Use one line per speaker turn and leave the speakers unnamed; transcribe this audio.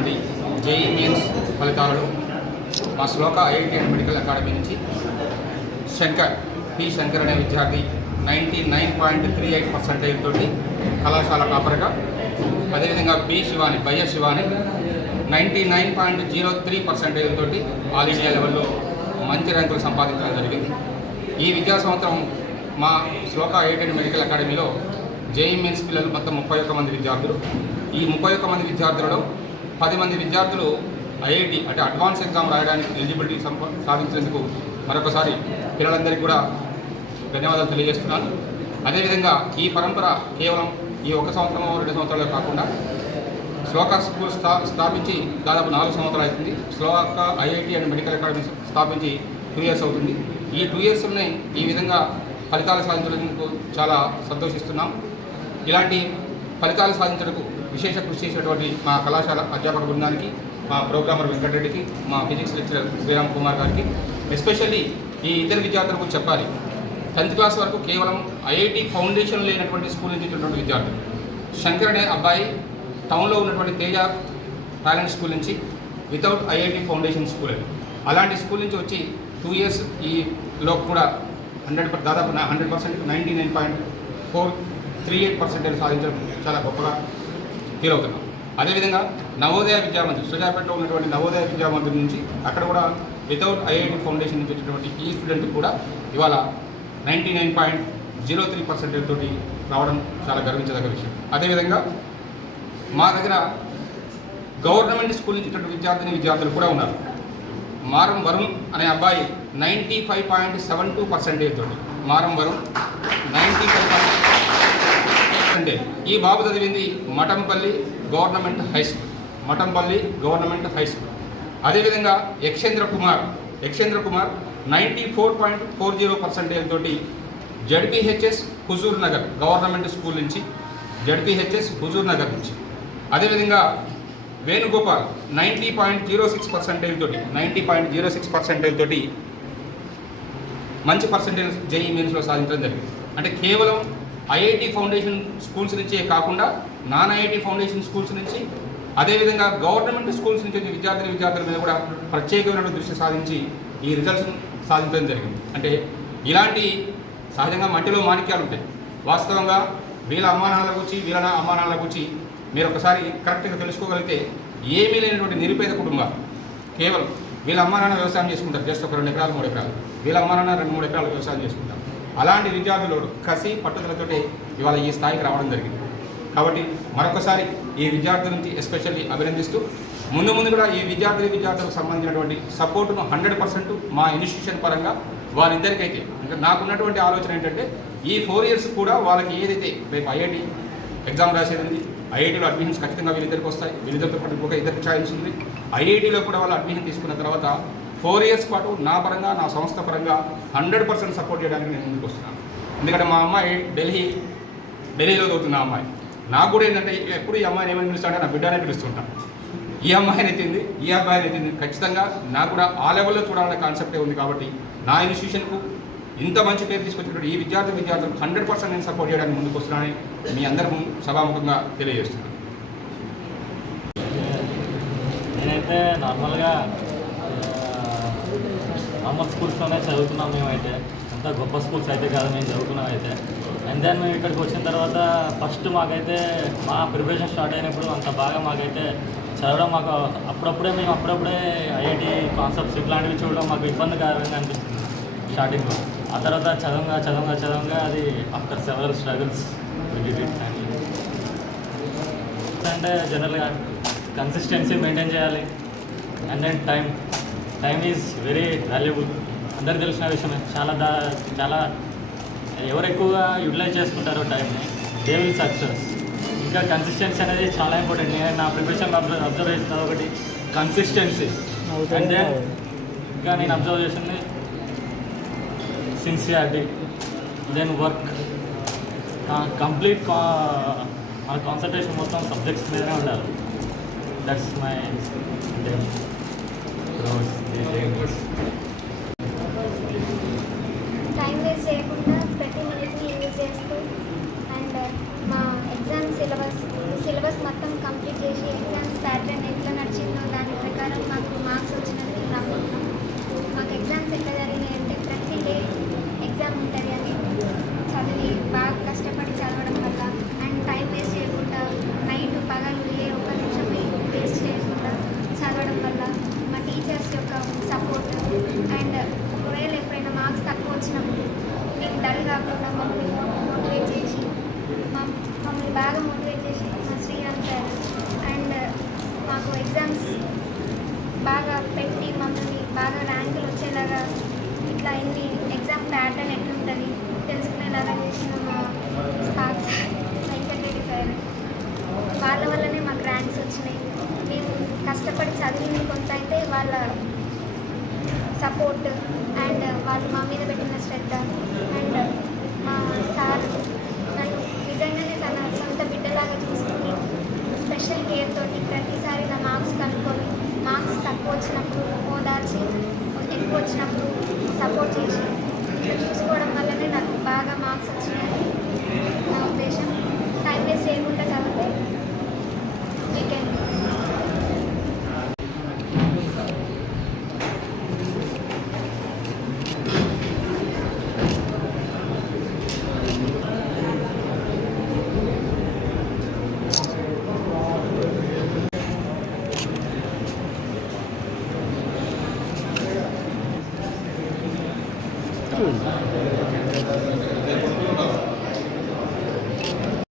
నిర్వహిస్తున్నటువంటి JEE mains ఫలితాలను మా Shloka IIT and medical academy నుంచి శంకర్ పి శంకర్ అనే విద్యార్థి ninety nine point three eight percentage తోటి కళాశాల టాపర్గా అదేవిధంగా B Shivani Bayya Shivani ninety nine point zero three percentage తోటి ఆల్ ఇండియా లెవెల్లో మంచి ర్యాంకులు సంపాదించడం జరిగింది. ఈ విద్యా సంవత్సరం మా శ్లోక ఎయిటెడ్ మెడికల్ అకాడమీలో జేఈ మెయిన్స్ పిల్లలు మొత్తం ముప్పై ఒక్క మంది విద్యార్థులు. ఈ ముప్పై ఒక్క మంది విద్యార్థులలో పది మంది విద్యార్థులు ఐఐటి అంటే అడ్వాన్స్ ఎగ్జామ్ రాయడానికి ఎలిజిబిలిటీ సాధించేందుకు మరొకసారి పిల్లలందరికీ కూడా ధన్యవాదాలు తెలియజేస్తున్నాను. అదేవిధంగా ఈ పరంపర కేవలం ఈ ఒక సంవత్సరం రెండు సంవత్సరాలు కాకుండా శ్లోక స్కూల్ స్థా స్థాపించి దాదాపు నాలుగు సంవత్సరాలు అవుతుంది. Shloka IIT and medical academy స్థాపించి టూ ఇయర్స్ అవుతుంది. ఈ టూ ఇయర్స్ని ఈ విధంగా ఫలితాలు సాధించడానికి చాలా సంతోషిస్తున్నాం. ఇలాంటి ఫలితాలు సాధించడానికి విశేష కృషి చేసేటువంటి మా కళాశాల అధ్యాపక బృందానికి మా ప్రోగ్రామర్ వెంకటరెడ్డికి మా ఫిజిక్స్ లెక్చరర్ శ్రీరామ్ కుమార్ గారికి. ఎస్పెషల్లీ ఈ ఇద్దరు విద్యార్థులకు చెప్పాలి. టెన్త్ క్లాస్ వరకు కేవలం ఐఐటి ఫౌండేషన్ లేనటువంటి స్కూల్ నుంచి ఉన్నటువంటి విద్యార్థులు. శంకర్ అనే అబ్బాయి టౌన్లో ఉన్నటువంటి తేజ టాలెంట్ స్కూల్ నుంచి వితౌట్ ఐఐటి ఫౌండేషన్ స్కూల్ అని. అలాంటి స్కూల్ నుంచి వచ్చి టూ ఇయర్స్ ఈలో కూడా హండ్రెడ్ దాదాపు hundred percent ninety nine point four three eight percentage సాధించడం చాలా గొప్పగా ఫీల్ అవుతున్నాం అదేవిధంగా నవోదయ విద్యామందిర్ సుజాపేటలో ఉన్నటువంటి నవోదయ విద్యామందిర్ నుంచి అక్కడ కూడా వితౌట్ ఐఐటి ఫౌండేషన్ నుంచి వచ్చినటువంటి ఈ స్టూడెంట్ కూడా ఇవాళ ninety nine point zero three percentage తోటి రావడం చాలా గర్వించదగ్గ విషయం. అదేవిధంగా మా దగ్గర గవర్నమెంట్ స్కూల్ నుంచి విద్యార్థిని విద్యార్థులు కూడా ఉన్నారు. మారం వరుణ్ అనే అబ్బాయి ninety five point seven two percentage తోటి Maram Varun ninety five percentage ఈ బాబు చదివింది Mathampalli government high school Mathampalli government high school అదేవిధంగా Yakshendra Kumar Yakshendra Kumar ninety four point four zero percentage తోటి ZPHS Huzurnagar government school నుంచి ZPHS Huzurnagar నుంచి. అదేవిధంగా Venugopal ninety point zero six percentage తోటి ninety point zero six percentage తోటి మంచి percentage JEE మెయిన్స్లో సాధించడం జరిగింది. అంటే కేవలం ఐఐటి ఫౌండేషన్ స్కూల్స్ నుంచే కాకుండా నాన్ ఐఐటి ఫౌండేషన్ స్కూల్స్ నుంచి అదేవిధంగా గవర్నమెంట్ స్కూల్స్ నుంచి వచ్చే విద్యార్థిని విద్యార్థుల మీద కూడా ప్రత్యేకమైన దృష్టి సాధించి ఈ రిజల్ట్స్ సాధించడం జరిగింది. అంటే ఇలాంటి సహజంగా మట్టిలో మాణిక్యాలు ఉంటాయి. వాస్తవంగా వీళ్ళ అమ్మానాన్నల గురించి వీళ్ళ అమ్మానాన్నల గురించి మీరు ఒకసారి కరెక్ట్గా తెలుసుకోగలిగితే ఏమీ లేనటువంటి నిరుపేద కుటుంబాలు. కేవలం వీళ్ళ అమ్మానాన్న వ్యవసాయం చేసుకుంటారు. జస్ట్ ఒక రెండు ఎకరాలు మూడు ఎకరాలు. వీళ్ళ అమ్మానాన్న రెండు మూడు ఎకరాలు వ్యవసాయం చేసుకుంటారు. అలాంటి విద్యార్థులు కసి పట్టుదలతోటి ఇవాళ ఈ స్థాయికి రావడం జరిగింది. కాబట్టి మరొకసారి ఈ విద్యార్థుల నుంచి ఎస్పెషల్లీ అభినందిస్తూ ముందు ముందు కూడా ఈ విద్యార్థి విద్యార్థులకు సంబంధించినటువంటి సపోర్టును హండ్రెడ్ పర్సెంట్ మా ఇన్స్టిట్యూషన్ పరంగా వారిద్దరికైతే అంటే నాకున్నటువంటి ఆలోచన ఏంటంటే ఈ ఫోర్ ఇయర్స్ కూడా వాళ్ళకి ఏదైతే రేపు ఐఐటి ఎగ్జామ్ రాసేది ఉంది ఐఐటీలో అడ్మిషన్స్ ఖచ్చితంగా వీళ్ళిద్దరికి వస్తాయి వీళ్ళిద్దరితో పాటు ఇంకొక ఇద్దరికి ఛాయిస్ ఉంది ఐఐటీలో కూడా వాళ్ళు అడ్మిషన్ తీసుకున్న తర్వాత ఫోర్ ఇయర్స్ పాటు నా పరంగా నా సంస్థ పరంగా హండ్రెడ్ పర్సెంట్ సపోర్ట్ చేయడానికి నేను ముందుకు వస్తున్నాను. ఎందుకంటే మా అమ్మాయి ఢిల్లీ ఢిల్లీలో చదువుతున్న అమ్మాయి. నాకు కూడా ఏంటంటే ఎప్పుడు ఈ అమ్మాయిని ఏమైనా పిలుస్తానంటే నా బిడ్డనే పిలుస్తుంటాను ఈ అమ్మాయిని ఎత్తింది ఈ అబ్బాయిని ఎత్తింది. ఖచ్చితంగా నాకు కూడా ఆ లెవెల్లో చూడాలనే కాన్సెప్టే ఉంది కాబట్టి నా ఇన్స్టిట్యూషన్కు ఇంత మంచి పేరు తీసుకొచ్చినటువంటి ఈ విద్యార్థి విద్యార్థులకు హండ్రెడ్ పర్సెంట్ నేను సపోర్ట్ చేయడానికి ముందుకు వస్తున్నానని మీ అందరి ముందు సభాముఖంగా తెలియజేస్తున్నాను.
నేనైతే నార్మల్గా నార్మల్ స్కూల్స్లోనే చదువుతున్నాం మేమైతే. అంత గొప్ప స్కూల్స్ అయితే కాదు మేము చదువుకున్నాం అయితే. అండ్ దెన్ మేము ఇక్కడికి వచ్చిన తర్వాత ఫస్ట్ మాకైతే మా ప్రిపరేషన్ స్టార్ట్ అయినప్పుడు అంత బాగా మాకైతే చదవడం మాకు అప్పుడప్పుడే మేము అప్పుడప్పుడే ఐఐటి కాన్సెప్ట్స్ ఇట్లాంటివి చూడడం మాకు ఇబ్బందికరంగా అనిపిస్తుంది స్టార్టింగ్లో ఆ తర్వాత చదవంగా చదవంగా చదవంగా అది ఆఫ్టర్ సెవెరల్ స్ట్రగుల్స్ అంటే జనరల్గా కన్సిస్టెన్సీ మెయింటైన్ చేయాలి. And then time time is very valuable అందరికి తెలిసిన విషయమే. చాలా దా చాలా ఎవరు ఎక్కువగా యూటిలైజ్ చేసుకుంటారో టైంని దే విల్ సక్సెస్ ఇంకా కన్సిస్టెన్సీ అనేది చాలా ఇంపార్టెంట్ నేను నా ప్రిపరేషన్ అబ్జర్వ్ అబ్జర్వ్ చేసిన ఒకటి కన్సిస్టెన్సీ దెన్ ఇంకా నేను అబ్జర్వ్ చేసింది సిన్సియారిటీ దెన్ వర్క్ కంప్లీట్ మన కాన్సన్ట్రేషన్ మొత్తం సబ్జెక్ట్స్ మీదనే ఉండాలి. దట్స్ మై
టైం వేస్ట్ చేయకుండా ప్రతి మినిట్ని యూజ్ చేస్తూ అండ్ uh, మా ఎగ్జామ్ సిలబస్ సిలబస్ మొత్తం కంప్లీట్ చేసి ఎగ్జామ్స్ ప్యాటర్న్ వాతావరణాన్ని మోటివేట్ చేసి మా మమ్మల్ని బాగా మోటివేట్ చేసి మా శ్రీరామ్ అండ్ మాకు ఎగ్జామ్స్ బాగా పెట్టి మమ్మల్ని బాగా ర్యాంకులు వచ్చేలాగా ఇట్లా ఎన్ని ఎగ్జామ్ ప్యాటర్న్ ఎట్లుంటుంది తెలుసుకునేలాగా చేసిన మా స్పాక్ సార్ వెంకటరెడ్డి సార్ వాళ్ళ వల్లనే మాకు ర్యాంక్స్ వచ్చినాయి మేము కష్టపడి చదివింది కొంత అయితే వాళ్ళ సపోర్ట్ అండ్ వాళ్ళు మా మీద పెట్టిన శ్రద్ధ అండ్ మా సార్ నన్ను నిజంగానే తన సొంత బిడ్డలాగా చూసుకుని స్పెషల్ కేర్తో ప్రతిసారి నా మార్క్స్ కనుక్కొని మార్క్స్ తక్కువ వచ్చినప్పుడు ఓదార్చి ఎక్కువ వచ్చినప్పుడు సపోర్ట్ చేసి ఇట్లా చూసుకోవడం వల్లనే నాకు బాగా మార్క్స్ వచ్చినాయి.